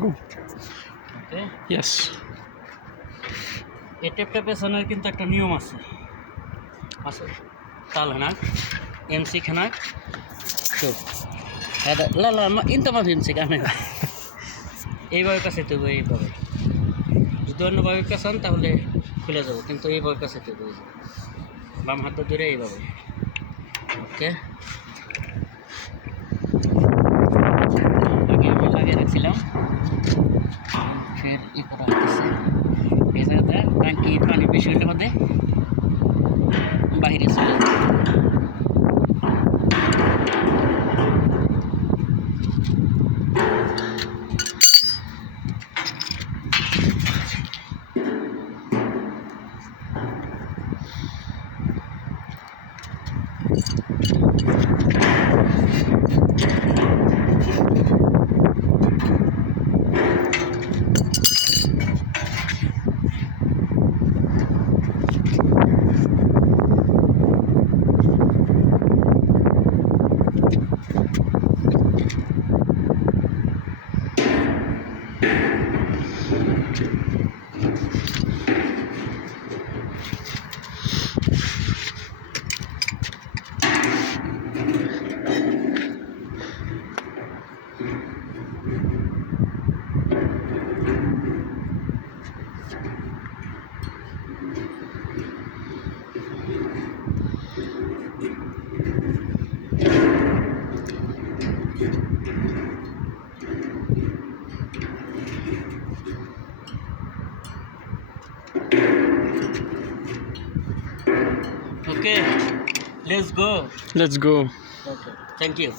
Go. ওকে Yes. এই টেপটা পেছনের কিন্তু একটা নিয়ম আছে। আছে। তাল হেনাক এমসি খেনাক তো হ্যাঁ লা লা ইনতা মা এমসি কানে এইভাবে কাছে তো এইভাবে যদি অন্যভাবে পেছান তাহলে খুলে যাব। কিন্তু এইভাবে কাছে তো বাম হাত ধরে এইভাবে। ওকে করা হচ্ছে এই জায়গাতে বাইরে চলে যাবে Okay, let's go. Let's go. Okay, thank you.